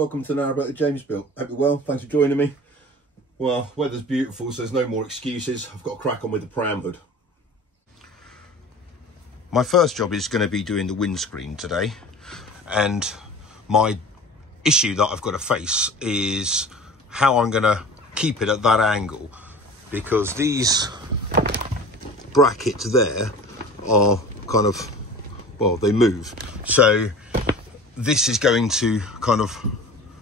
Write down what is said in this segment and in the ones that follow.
welcome to Narrowboat that James built. Hope you're well, thanks for joining me. Well, weather's beautiful, so there's no more excuses. I've got to crack on with the pram hood. My first job is going to be doing the windscreen today, and my issue that I've got to face is how I'm going to keep it at that angle, because these brackets there are kind of, well, they move, so this is going to kind of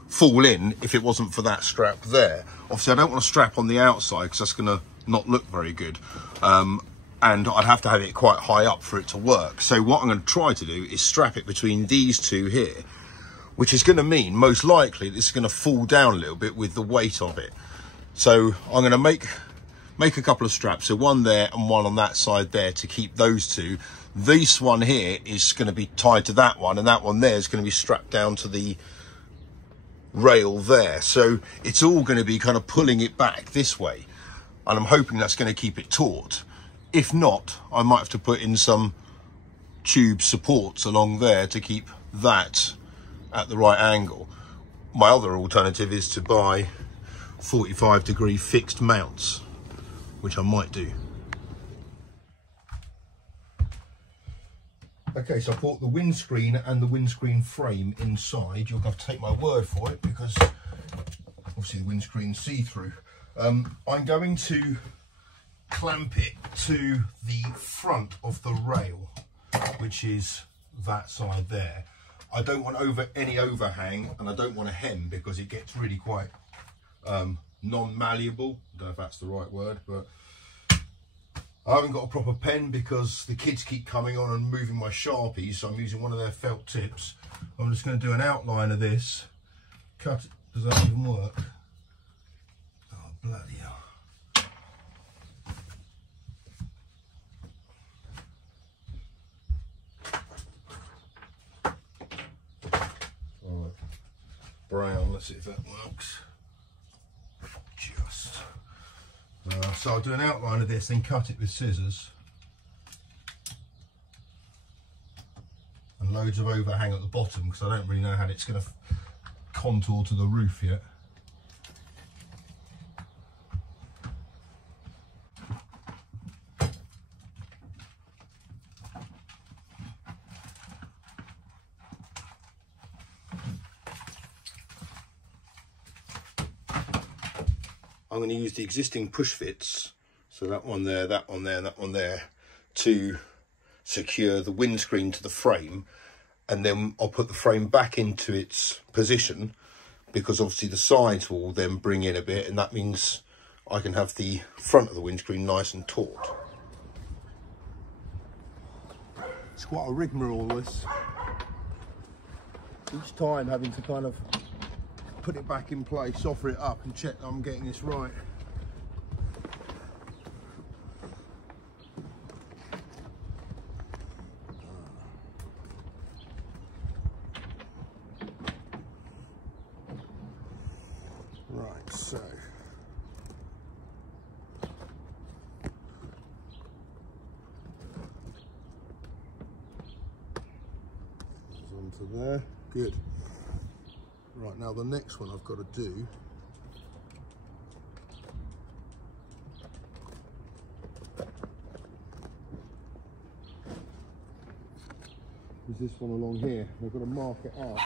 fall in if it wasn't for that strap there. Obviously I don't want to strap on the outside because that's going to not look very good, and I'd have to have it quite high up for it to work. So what I'm going to try to do is strap it between these two here, which is going to mean most likely this is going to fall down a little bit with the weight of it. So I'm going to make a couple of straps, so one there and one on that side there to keep those two. This one here is going to be tied to that one, and that one there is going to be strapped down to the rail there. So it's all going to be kind of pulling it back this way, and I'm hoping that's going to keep it taut. If not, I might have to put in some tube supports along there to keep that at the right angle. My other alternative is to buy 45-degree fixed mounts, which I might do. Okay, so I bought the windscreen and the windscreen frame inside. You'll have to take my word for it because obviously the windscreen's see-through. I'm going to clamp it to the front of the rail, which is that side there. I don't want any overhang, and I don't want a hem because it gets really quite non-malleable. I don't know if that's the right word, but I haven't got a proper pen because the kids keep coming on and moving my Sharpies, so I'm using one of their felt tips. I'm just going to do an outline of this. Cut it. Does that even work? Oh, bloody hell. Alright, brown, let's see if that works. Just. So I'll do an outline of this, then cut it with scissors. And loads of overhang at the bottom because I don't really know how it's going to contour to the roof yet. I'm going to use the existing push fits, so that one there, that one there, and that one there, to secure the windscreen to the frame, and then I'll put the frame back into its position because obviously the sides will then bring in a bit, and that means I can have the front of the windscreen nice and taut. It's quite a rigmarole, this. Each time having to kind of put it back in place, offer it up and check that I'm getting this right. Right, so onto there, good. Right, now the next one I've got to do is this one along here. I've got to mark it out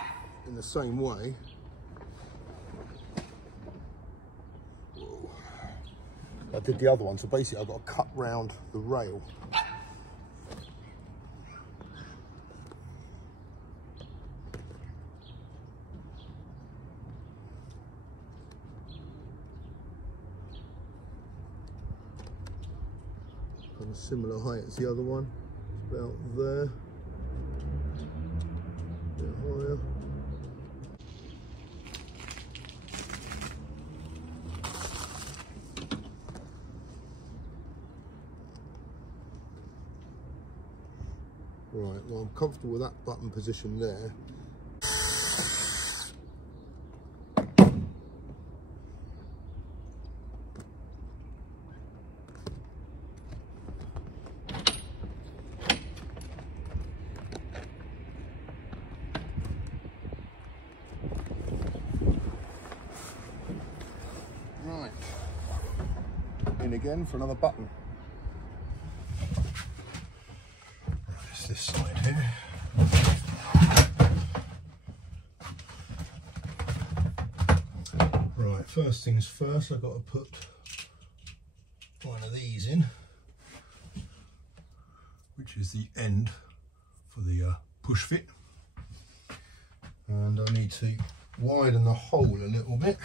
in the same way. Whoa. I did the other one, so basically I've got to cut round the rail. A similar height as the other one, it's about there, a bit higher. Right, well I'm comfortable with that button position there. again for another button. Right, it's this side here. Right, first things first, I've got to put one of these in, which is the end for the push fit, and I need to widen the hole a little bit.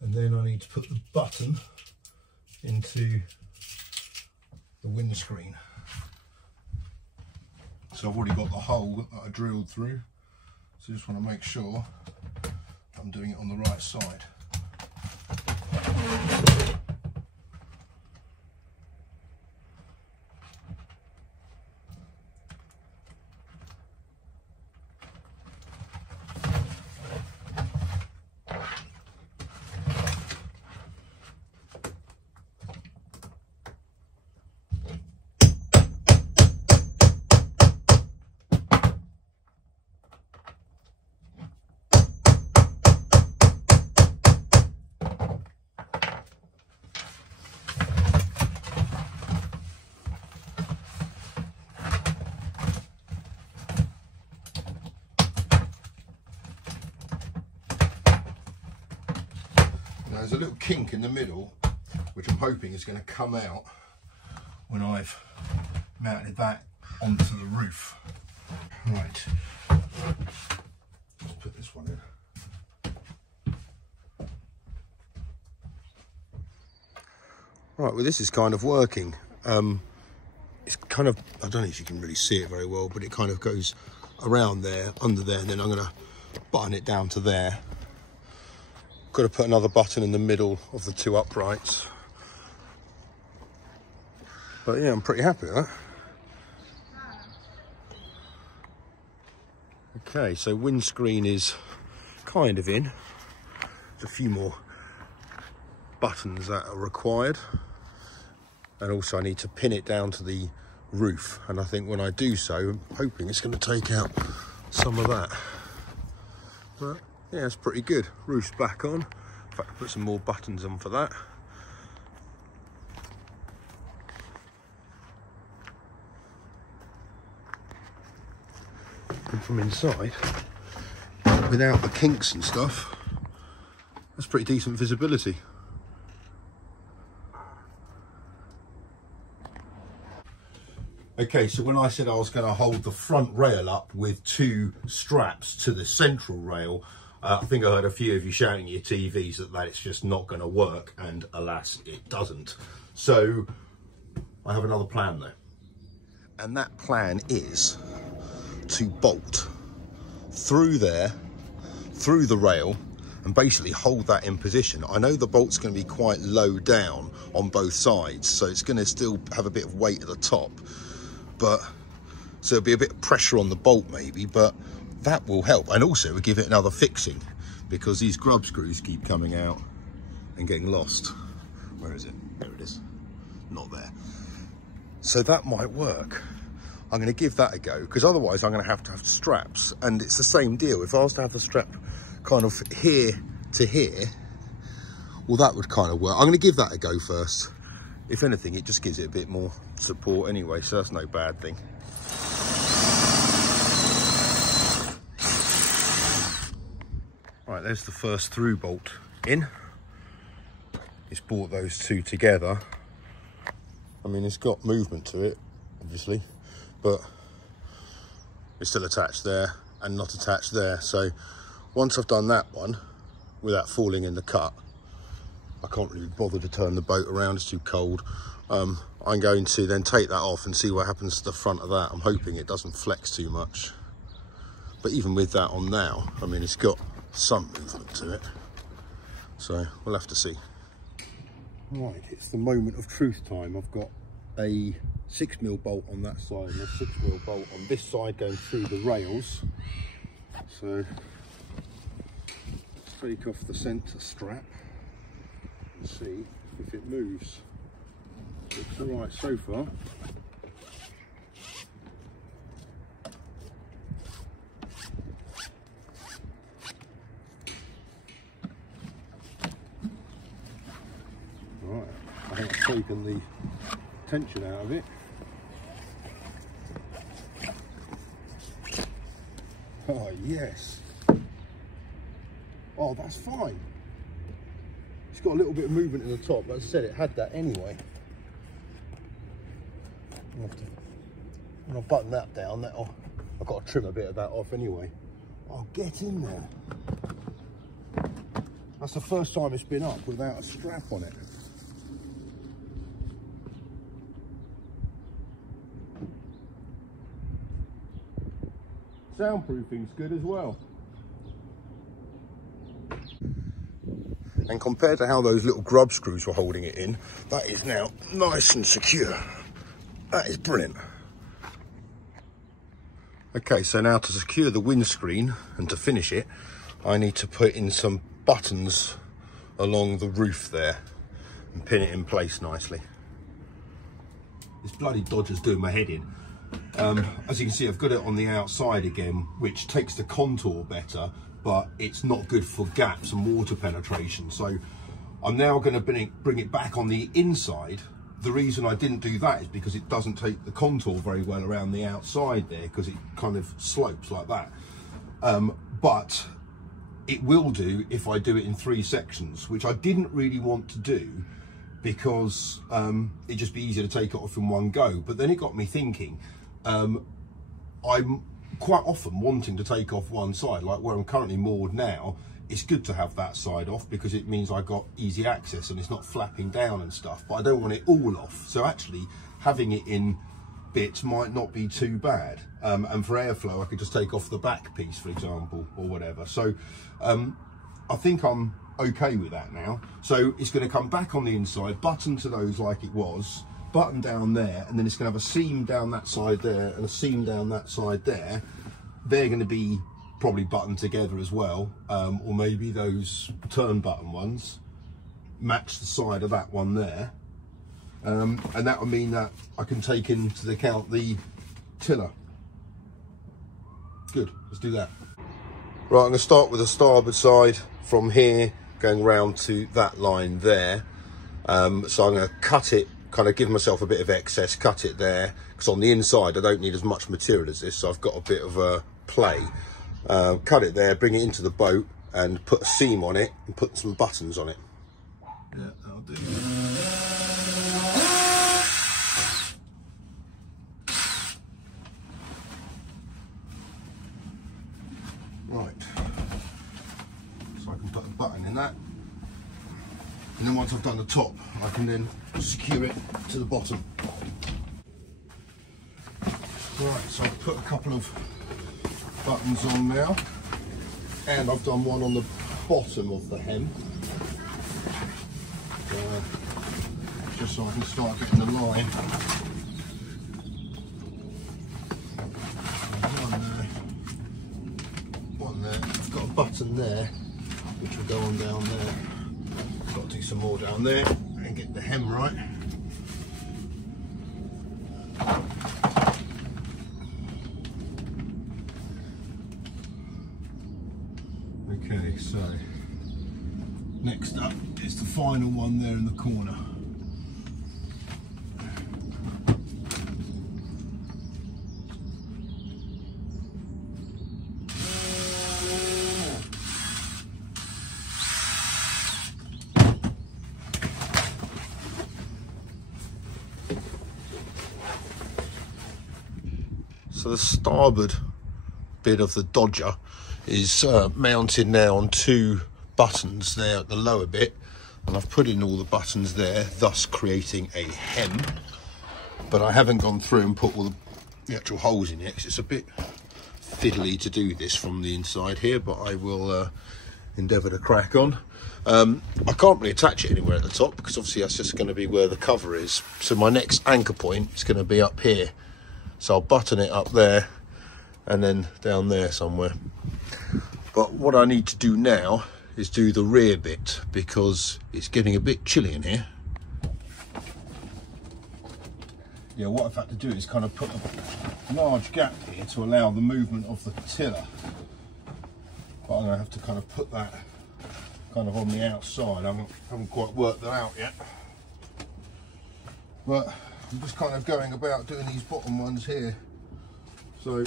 And then I need to put the button into the windscreen. So I've already got the hole that I drilled through, so I just want to make sure I'm doing it on the right side. There's a little kink in the middle, which I'm hoping is going to come out when I've mounted that onto the roof. Right, let's put this one in. Right, well this is kind of working. It's kind of, I don't know if you can really see it very well, but it kind of goes around there, under there, and then I'm going to button it down to there. Got to put another button in the middle of the two uprights. But yeah, I'm pretty happy with that. Okay, so windscreen is kind of in. There's a few more buttons that are required. And also I need to pin it down to the roof. And I think when I do so, I'm hoping it's going to take out some of that. But yeah, it's pretty good. Roof's back on. In fact, put some more buttons on for that. And from inside, without the kinks and stuff, that's pretty decent visibility. Okay, so when I said I was going to hold the front rail up with two straps to the central rail, I think I heard a few of you shouting at your TVs that it's just not going to work, and alas, it doesn't. So I have another plan though. And that plan is to bolt through there, through the rail, and basically hold that in position. I know the bolt's going to be quite low down on both sides, so it's going to still have a bit of weight at the top, but so it'll be a bit of pressure on the bolt maybe, but that will help. And also we'll give it another fixing, because these grub screws keep coming out and getting lost. Where is it? There it is. Not there. So that might work. I'm going to give that a go, because otherwise I'm going to have straps, and it's the same deal. If I was to have the strap kind of here to here, well, that would kind of work. I'm going to give that a go first. If anything, it just gives it a bit more support anyway, so that's no bad thing. Right, there's the first through bolt in. It's brought those two together. I mean, it's got movement to it, obviously, but it's still attached there and not attached there. So once I've done that one without falling in the cut, I can't really bother to turn the boat around, it's too cold. I'm going to then take that off and see what happens to the front of that. I'm hoping it doesn't flex too much. But even with that on now, I mean, it's got some movement to it. So we'll have to see. Right, it's the moment of truth time. I've got a 6mm bolt on that side and a 6mm bolt on this side going through the rails. So take off the centre strap and see if it moves. Looks alright so far. Right, I think I've taken the tension out of it. Oh yes. Oh, that's fine. It's got a little bit of movement in the top, but as I said, it had that anyway. When I button that down, I've got to trim a bit of that off anyway. I'll get in there. That's the first time it's been up without a strap on it. Soundproofing's good as well. And compared to how those little grub screws were holding it in, that is now nice and secure. That is brilliant. Okay, so now to secure the windscreen and to finish it, I need to put in some buttons along the roof there and pin it in place nicely. This bloody Dodger's doing my head in. As you can see, I've got it on the outside again, which takes the contour better, but it's not good for gaps and water penetration. So I'm now going to bring it back on the inside. The reason I didn't do that is because it doesn't take the contour very well around the outside there, because it kind of slopes like that. But it will do if I do it in 3 sections, which I didn't really want to do because it'd just be easier to take it off in one go. But then it got me thinking, I'm quite often wanting to take off one side, like where I'm currently moored now. It's good to have that side off because it means I got easy access and it's not flapping down and stuff, but I don't want it all off. So actually having it in bits might not be too bad. And for airflow, I could just take off the back piece, for example, or whatever. So I think I'm okay with that now. So it's going to come back on the inside, button to those like it was, button down there, and then it's going to have a seam down that side there and a seam down that side there. They're going to be probably buttoned together as well, or maybe those turn button ones match the side of that one there, and that would mean that I can take into account the tiller. Good, let's do that. Right, I'm going to start with the starboard side from here going round to that line there. So I'm going to cut it, kind of give myself a bit of excess, cut it there, because on the inside I don't need as much material as this, so I've got a bit of a play. Cut it there, bring it into the boat and put a seam on it and put some buttons on it. Yeah, that'll do. Right, so I can put a button in that, and then once I've done the top I can then secure it to the bottom. Right, so I've put a couple of buttons on now, and I've done one on the bottom of the hem, just so I can start getting the line. One there, I've got a button there which will go on down there. Got to do some more down there and get the hem right. Okay, so next up is the final one there in the corner. So the starboard bit of the Dodger is mounted now on 2 buttons there at the lower bit, and I've put in all the buttons there, thus creating a hem. But I haven't gone through and put all the actual holes in yet, because it's a bit fiddly to do this from the inside here, but I will endeavour to crack on. I can't really attach it anywhere at the top because obviously that's just going to be where the cover is. So my next anchor point is going to be up here. So I'll button it up there and then down there somewhere. But what I need to do now is do the rear bit, because it's getting a bit chilly in here. Yeah, what I've had to do is kind of put a large gap here to allow the movement of the tiller. But I'm going to have to kind of put that kind of on the outside. I haven't quite worked that out yet. But I'm just kind of going about doing these bottom ones here. So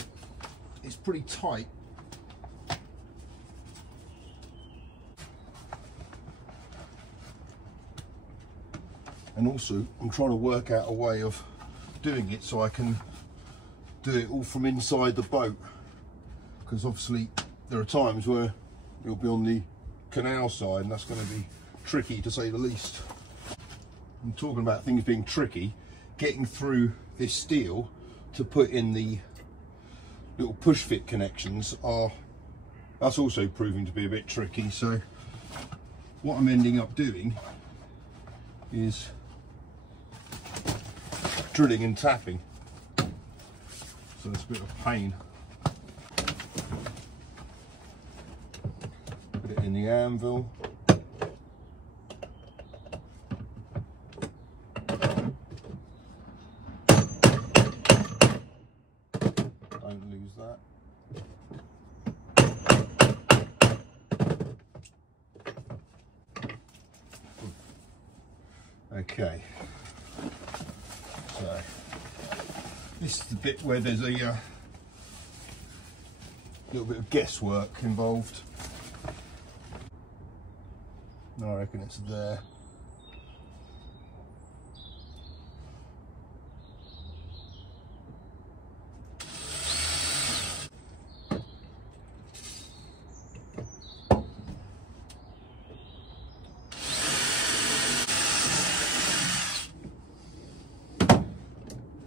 it's pretty tight. And also I'm trying to work out a way of doing it so I can do it all from inside the boat, because obviously there are times where you'll be on the canal side and that's going to be tricky, to say the least. I'm talking about things being tricky. Getting through this steel to put in the little push fit connections that's also proving to be a bit tricky. So what I'm ending up doing is drilling and tapping, so it's a bit of a pain. Put it in the anvil. Don't lose that. Okay. So this is the bit where there's a little bit of guesswork involved. I reckon it's there.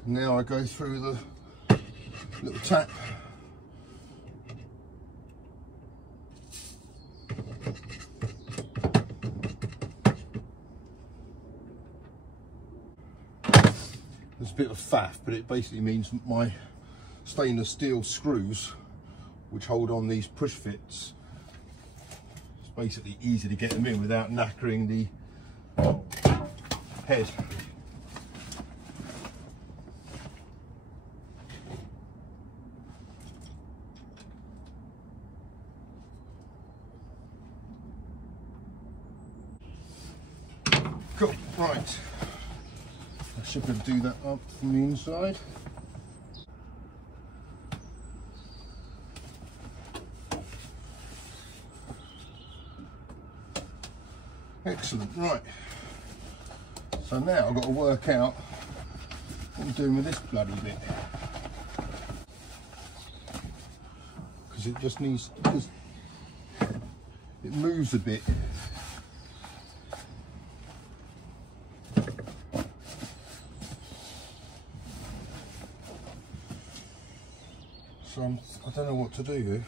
Now I go through the little tap. There's a bit of faff, but it basically means my stainless steel screws, which hold on these push fits, it's basically easy to get them in without knackering the head. Cool, right. I should be able to do that up from the inside. Excellent, right. So now I've got to work out what I'm doing with this bloody bit. Because it just needs, because it moves a bit. So I don't know what to do here.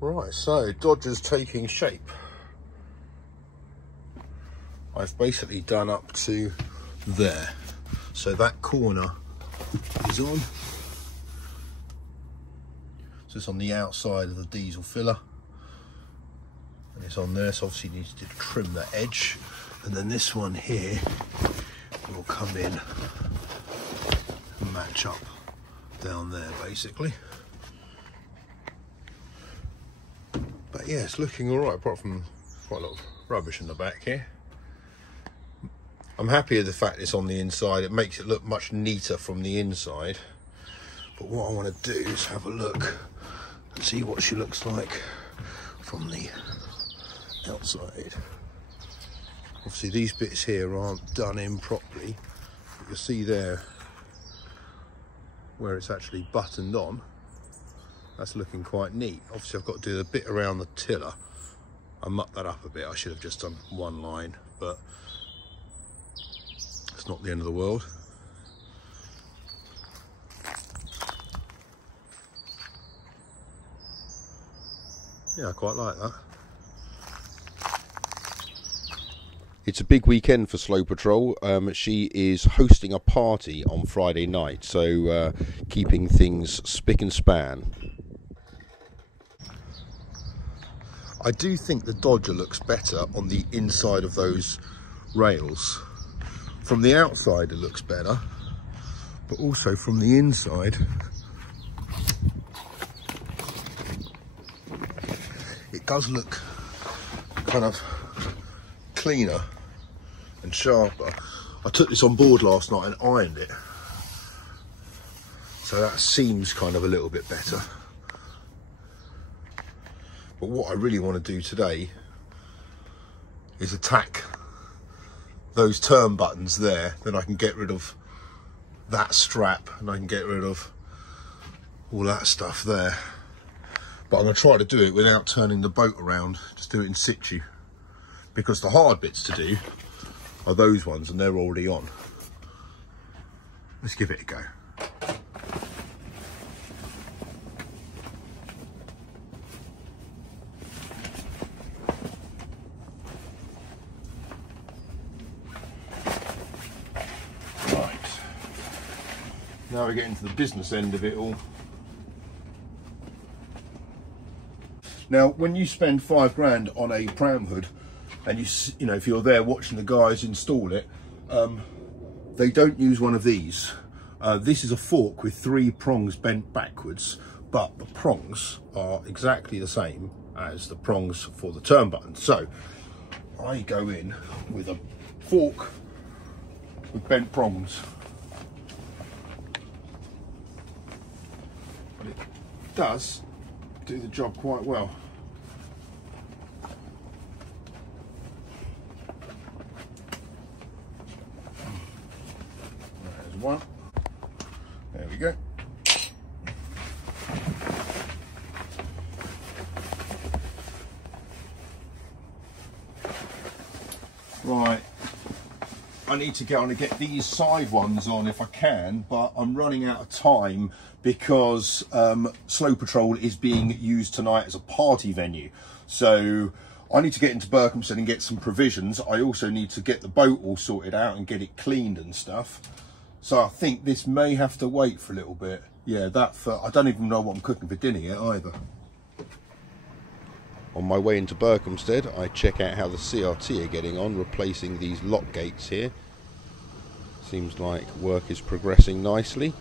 Right, so Dodger's taking shape. I've basically done up to there. So that corner is on. So it's on the outside of the diesel filler. And it's on there, so obviously you need to trim the edge. And then this one here will come in and match up down there basically. But yeah, it's looking all right, apart from quite a lot of rubbish in the back here. I'm happy with the fact it's on the inside. It makes it look much neater from the inside. But what I want to do is have a look and see what she looks like from the outside. Obviously these bits here aren't done in properly. You can see there where it's actually buttoned on. That's looking quite neat. Obviously I've got to do a bit around the tiller. I mucked that up a bit. I should have just done one line, but it's not the end of the world. Yeah, I quite like that. It's a big weekend for Slow Patrol. She is hosting a party on Friday night, so keeping things spick and span. I do think the Dodger looks better on the inside of those rails. From the outside it looks better, but also from the inside it does look kind of cleaner and sharper. I took this on board last night and ironed it, so that seems kind of a little bit better. But what I really want to do today is attack those turn buttons there, then I can get rid of that strap and I can get rid of all that stuff there. But I'm going to try to do it without turning the boat around, just do it in situ, because the hard bits to do are those ones and they're already on. Let's give it a go. Now we're getting to the business end of it all. Now, when you spend £5 on a pram hood, and you know, if you're there watching the guys install it, they don't use one of these. This is a fork with 3 prongs bent backwards, but the prongs are exactly the same as the prongs for the turn button. So I go in with a fork with bent prongs. But it does do the job quite well. There's one. There we go. Right, I need to go on and get these side ones on if I can, but I'm running out of time because Slow Patrol is being used tonight as a party venue. So I need to get into Berkhamsted and get some provisions. I also need to get the boat all sorted out and get it cleaned and stuff. So I think this may have to wait for a little bit. Yeah, I don't even know what I'm cooking for dinner yet either. On my way into Berkhamsted, I check out how the CRT are getting on, replacing these lock gates here. Seems like work is progressing nicely,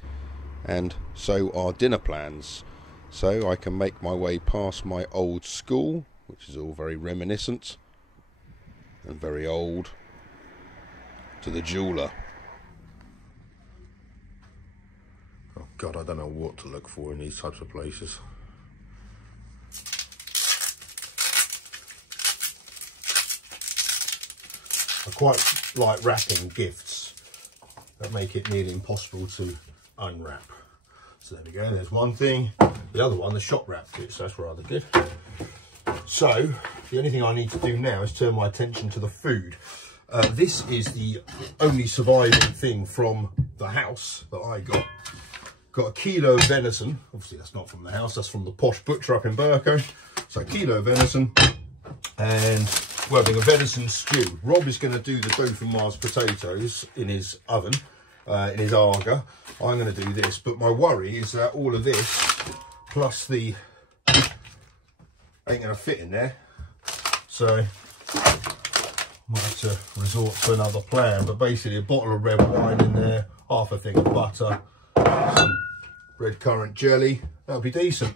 and so are dinner plans. So I can make my way past my old school, which is all very reminiscent and very old, to the jeweller. Oh God, I don't know what to look for in these types of places. I quite like wrapping gifts that make it nearly impossible to unwrap. So there we go, there's one thing. The other one, the shop wrap kits, that's rather good. So the only thing I need to do now is turn my attention to the food. This is the only surviving thing from the house that I got. Got a kilo of venison. Obviously that's not from the house, that's from the posh butcher up in Burco. So a kilo of venison, and we're having a venison stew. Rob is going to do the Dothan Mars potatoes in his oven, in his Arga. I'm going to do this, but my worry is that all of this, plus the, ain't going to fit in there. So, might have to resort to another plan. But basically a bottle of red wine in there, half a thing of butter, some red currant jelly. That'll be decent.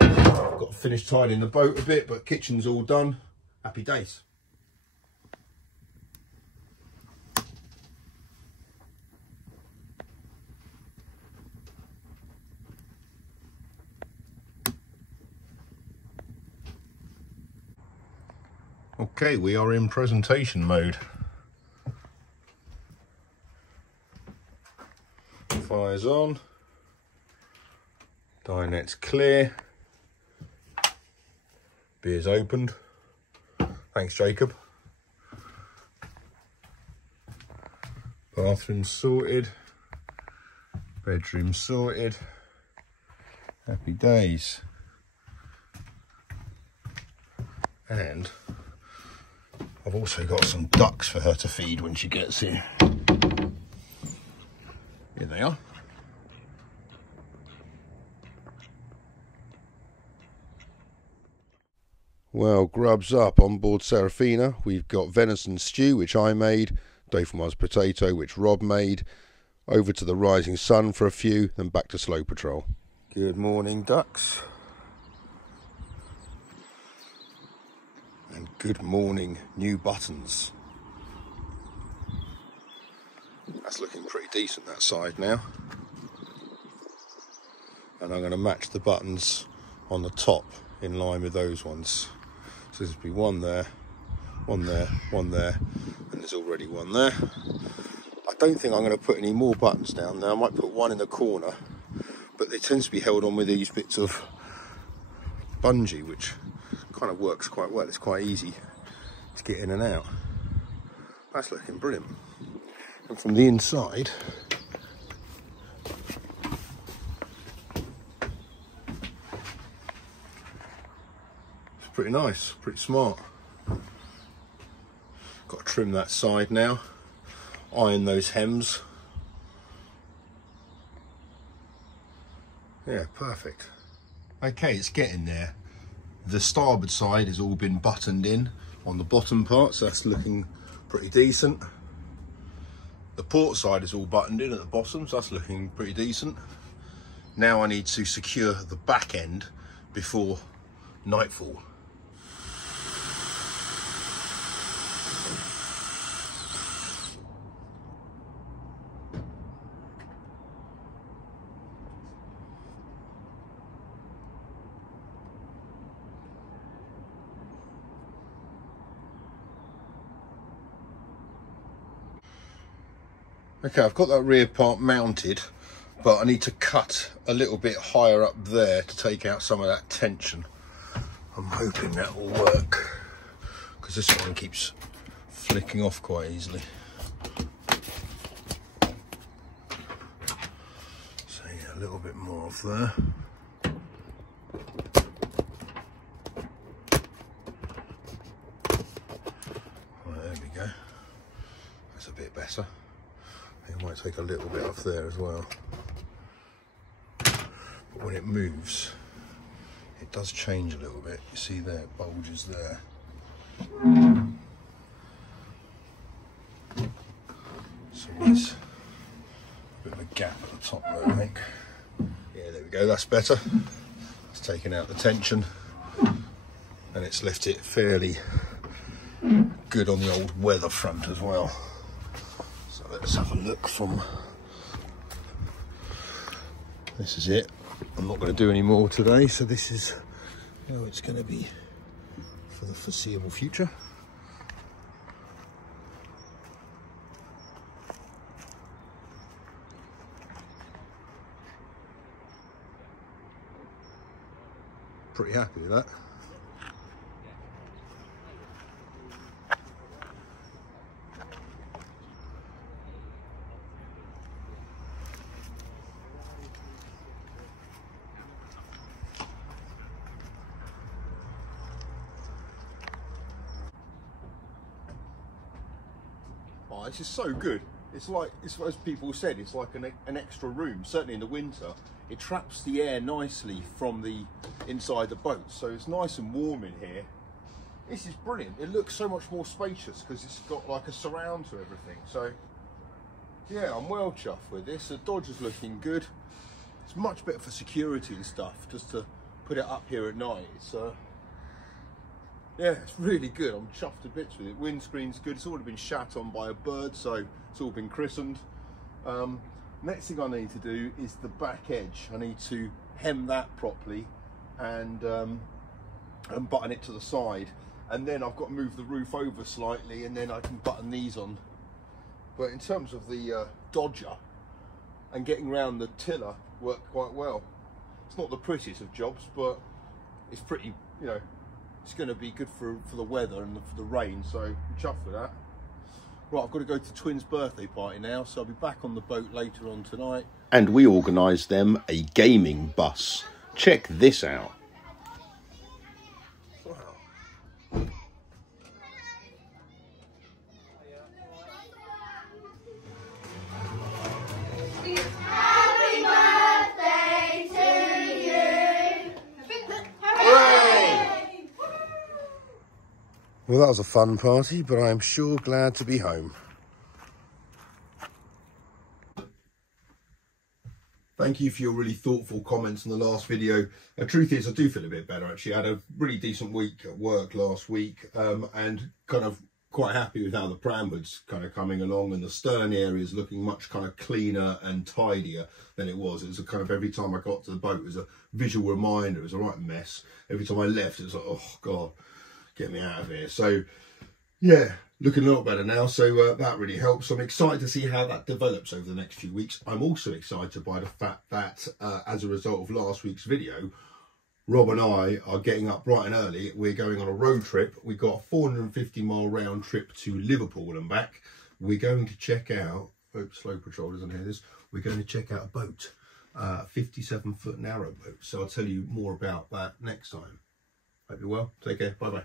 I've got to finish tidying the boat a bit, but kitchen's all done. Happy days. Okay, we are in presentation mode. Fire's on. Dinette's clear. Beer's opened. Thanks, Jacob. Bathroom sorted. Bedroom sorted. Happy days. And I've also got some ducks for her to feed when she gets here. Here they are. Well, grubs up on board Serafina. We've got venison stew, which I made, Dauphinoise potato, which Rob made, over to the Rising Sun for a few, then back to slow patrol. Good morning, ducks. And good morning, new buttons. That's looking pretty decent, that side now. And I'm going to match the buttons on the top in line with those ones. So there's be one there, one there, one there, and there's already one there. I don't think I'm going to put any more buttons down there. I might put one in the corner, but they tend to be held on with these bits of bungee, which kind of works quite well. It's quite easy to get in and out. That's looking brilliant. And from the inside, pretty nice, pretty smart. Got to trim that side now, iron those hems. Yeah, perfect. Okay, it's getting there. The starboard side has all been buttoned in on the bottom part, so that's looking pretty decent. The port side is all buttoned in at the bottom, so that's looking pretty decent. Now I need to secure the back end before nightfall. Okay, I've got that rear part mounted, but I need to cut a little bit higher up there to take out some of that tension. I'm hoping that will work, because this one keeps flicking off quite easily. So yeah, a little bit more off there. Right, there we go. That's a bit better. I might take a little bit off there as well. But when it moves, it does change a little bit. You see there, it bulges there. So there's a bit of a gap at the top there, I think. Yeah, there we go, that's better. It's taken out the tension and it's left it fairly good on the old weather front as well. Let's have a look from, this is it. I'm not going to do any more today, so this is how it's going to be for the foreseeable future. Pretty happy with that. Oh, this is so good. It's like, as people said, it's like an extra room. Certainly in the winter, it traps the air nicely from the inside the boat, so it's nice and warm in here. This is brilliant. It looks so much more spacious because it's got like a surround to everything. So yeah, I'm well chuffed with this. The Dodger's looking good. It's much better for security and stuff, just to put it up here at night. It's yeah, it's really good. I'm chuffed to bits with it. Windscreen's good. It's already been shat on by a bird, so it's all been christened. Next thing I need to do is the back edge. I need to hem that properly and button it to the side. And then I've got to move the roof over slightly, and then I can button these on. But in terms of the Dodger and getting around the tiller, worked quite well. It's not the prettiest of jobs, but it's pretty, you know, it's going to be good for the weather and for the rain, so I'm chuffed with that. Right, I've got to go to Twins' birthday party now, so I'll be back on the boat later on tonight. And we organised them a gaming bus. Check this out. Wow. Happy birthday to you! Hooray! Well, that was a fun party, but I'm sure glad to be home. Thank you for your really thoughtful comments in the last video. The truth is, I do feel a bit better, actually. I had a really decent week at work last week, and kind of quite happy with how the Pram was kind of coming along, and the stern area is looking much kind of cleaner and tidier than it was. It was a kind of, every time I got to the boat, it was a visual reminder. It was a right mess. Every time I left, it was like, oh God, get me out of here. So yeah, looking a lot better now, so that really helps. I'm excited to see how that develops over the next few weeks. I'm also excited by the fact that as a result of last week's video, Rob and I are getting up bright and early. We're going on a road trip. We've got a 450-mile round trip to Liverpool and back. We're going to check out, hope Slow Patrol doesn't hear this, we're going to check out a boat, 57-foot narrowboat. So I'll tell you more about that next time. Hope you're well. Take care. Bye-bye.